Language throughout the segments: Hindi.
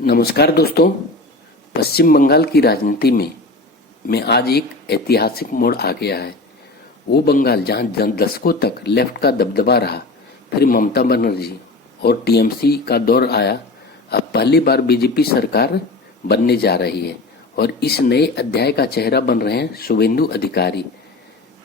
नमस्कार दोस्तों। पश्चिम बंगाल की राजनीति में आज एक ऐतिहासिक मोड़ आ गया है। वो बंगाल जहां दशकों तक लेफ्ट का दबदबा रहा, फिर ममता बनर्जी और टीएमसी का दौर आया, अब पहली बार बीजेपी सरकार बनने जा रही है और इस नए अध्याय का चेहरा बन रहे हैं शुभेंदु अधिकारी।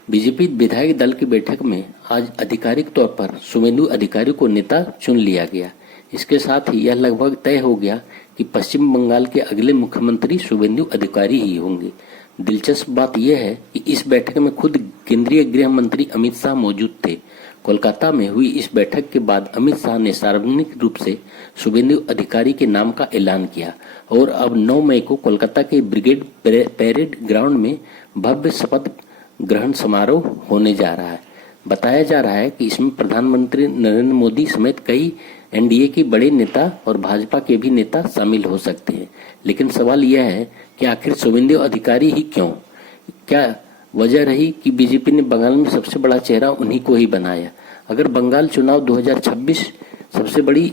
बीजेपी विधायक दल की बैठक में आज आधिकारिक तौर पर शुभेंदु अधिकारी को नेता चुन लिया गया। इसके साथ ही यह लगभग तय हो गया कि पश्चिम बंगाल के अगले मुख्यमंत्री शुभेंदु अधिकारी ही होंगे। दिलचस्प बात यह है कि इस बैठक में खुद केंद्रीय गृह मंत्री अमित शाह मौजूद थे। कोलकाता में हुई इस बैठक के बाद अमित शाह ने सार्वजनिक रूप से शुभेंदु अधिकारी के नाम का ऐलान किया और अब 9 मई को कोलकाता के ब्रिगेड परेड ग्राउंड में भव्य शपथ ग्रहण समारोह होने जा रहा है। बताया जा रहा है कि इसमें प्रधानमंत्री नरेंद्र मोदी समेत कई एनडीए के बड़े नेता और भाजपा के भी नेता शामिल हो सकते हैं। लेकिन सवाल यह है कि आखिर शुभेंदु अधिकारी ही क्यों? क्या वजह रही कि बीजेपी ने बंगाल में सबसे बड़ा चेहरा उन्हीं को ही बनाया? अगर बंगाल चुनाव 2026 सबसे बड़ी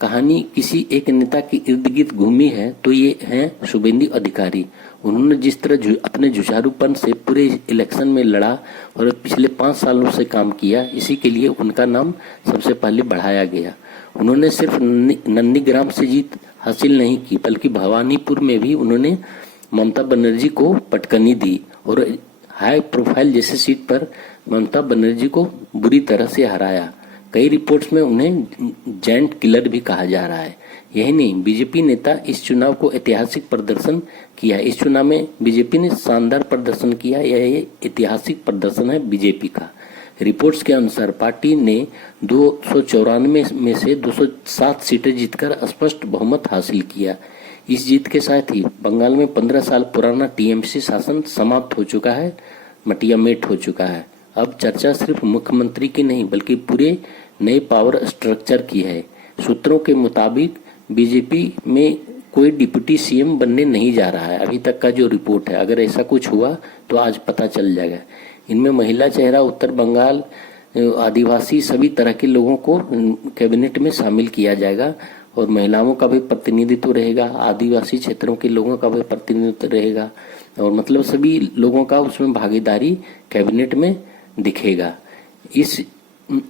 कहानी किसी एक नेता के इर्द गिर्द घूमी है तो ये हैं शुभेंदु अधिकारी। उन्होंने जिस तरह अपने जुझारूपन से पूरे इलेक्शन में लड़ा और पिछले 5 सालों से काम किया, इसी के लिए उनका नाम सबसे पहले बढ़ाया गया। उन्होंने सिर्फ नंदीग्राम से जीत हासिल नहीं की, बल्कि भवानीपुर में भी उन्होंने ममता बनर्जी को पटकनी दी और हाई प्रोफाइल जैसे सीट पर ममता बनर्जी को बुरी तरह से हराया। कई रिपोर्ट्स में उन्हें जायंट किलर भी कहा जा रहा है। यही नहीं, बीजेपी नेता इस चुनाव को ऐतिहासिक प्रदर्शन किया। इस चुनाव में बीजेपी ने शानदार प्रदर्शन किया। यह ऐतिहासिक प्रदर्शन है बीजेपी का। रिपोर्ट्स के अनुसार पार्टी ने 294 में से 207 सीटें जीतकर स्पष्ट बहुमत हासिल किया। इस जीत के साथ ही बंगाल में 15 साल पुराना टीएमसी शासन समाप्त हो चुका है, मटियामेट हो चुका है। अब चर्चा सिर्फ मुख्यमंत्री की नहीं बल्कि पूरे नए पावर स्ट्रक्चर की है। सूत्रों के मुताबिक बीजेपी में कोई डिप्टी सीएम बनने नहीं जा रहा है, अभी तक का जो रिपोर्ट है। अगर ऐसा कुछ हुआ तो आज पता चल जाएगा। इनमें महिला चेहरा, उत्तर बंगाल, आदिवासी, सभी तरह के लोगों को कैबिनेट में शामिल किया जाएगा और महिलाओं का भी प्रतिनिधित्व रहेगा, आदिवासी क्षेत्रों के लोगों का भी प्रतिनिधित्व रहेगा और मतलब सभी लोगों का उसमें भागीदारी कैबिनेट में दिखेगा।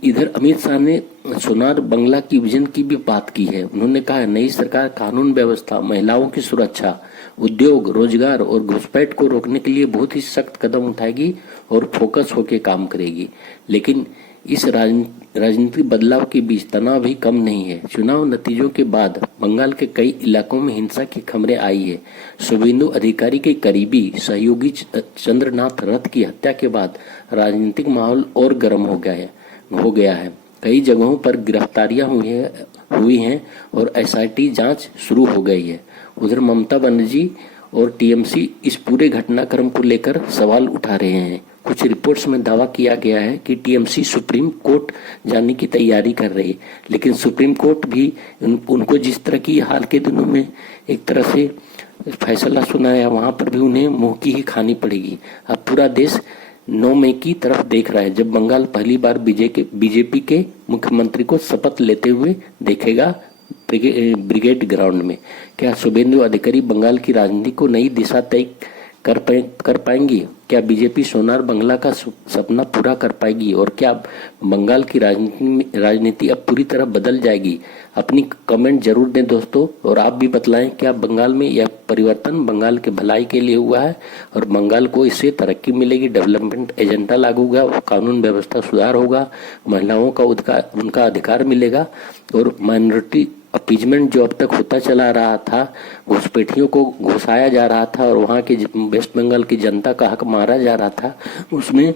इधर अमित शाह ने सोनार बंगला की विजन की भी बात की है। उन्होंने कहा नई सरकार कानून व्यवस्था, महिलाओं की सुरक्षा, उद्योग, रोजगार और घुसपैठ को रोकने के लिए बहुत ही सख्त कदम उठाएगी और फोकस होकर काम करेगी। लेकिन इस राजनीतिक बदलाव के बीच तनाव भी कम नहीं है। चुनाव नतीजों के बाद बंगाल के कई इलाकों में हिंसा की खबरें आई है। शुभेंदु अधिकारी के करीबी सहयोगी चंद्रनाथ रथ की हत्या के बाद राजनीतिक माहौल और गर्म हो गया है। कई जगहों पर गिरफ्तारियां हुई हैं और एसआईटी जांच शुरू हो गई है। उधर ममता बनर्जी और टीएमसी इस पूरे घटनाक्रम को लेकर सवाल उठा रहे हैं। कुछ रिपोर्ट्स में दावा किया गया है कि टीएमसी सुप्रीम कोर्ट जाने की तैयारी कर रही है, लेकिन सुप्रीम कोर्ट भी उनको जिस तरह की हाल के दिनों में एक तरह से फैसला सुनाया, वहां पर भी उन्हें मुंह की ही खानी पड़ेगी। अब पूरा देश 9 मई की तरफ देख रहा है, जब बंगाल पहली बार बीजेपी के मुख्यमंत्री को शपथ लेते हुए देखेगा ब्रिगेड ग्राउंड में। क्या शुभेंदु अधिकारी बंगाल की राजनीति को नई दिशा तय कर पाएंगी? क्या बीजेपी सोनार बंगला का सपना पूरा कर पाएगी और क्या बंगाल की राजनीति अब पूरी तरह बदल जाएगी? अपनी कमेंट जरूर दें दोस्तों, और आप भी बतलाएं क्या बंगाल में यह परिवर्तन बंगाल के भलाई के लिए हुआ है और बंगाल को इससे तरक्की मिलेगी, डेवलपमेंट एजेंडा लागू होगा, कानून व्यवस्था सुधार होगा, महिलाओं का उनका अधिकार मिलेगा और माइनॉरिटी अपीजमेंट जो अब तक होता चला रहा था, घुसपैठियों को घुसाया जा रहा था और वहाँ के वेस्ट बंगाल की जनता का हक मारा जा रहा था, उसमें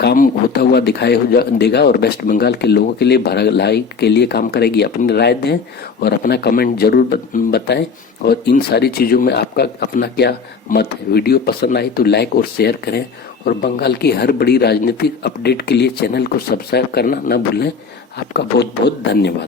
काम होता हुआ दिखाई देगा और वेस्ट बंगाल के लोगों के लिए भलाई के लिए काम करेगी। अपनी राय दें और अपना कमेंट जरूर बताएं और इन सारी चीज़ों में आपका अपना क्या मत है। वीडियो पसंद आई तो लाइक और शेयर करें और बंगाल की हर बड़ी राजनीतिक अपडेट के लिए चैनल को सब्सक्राइब करना न भूलें। आपका बहुत बहुत धन्यवाद।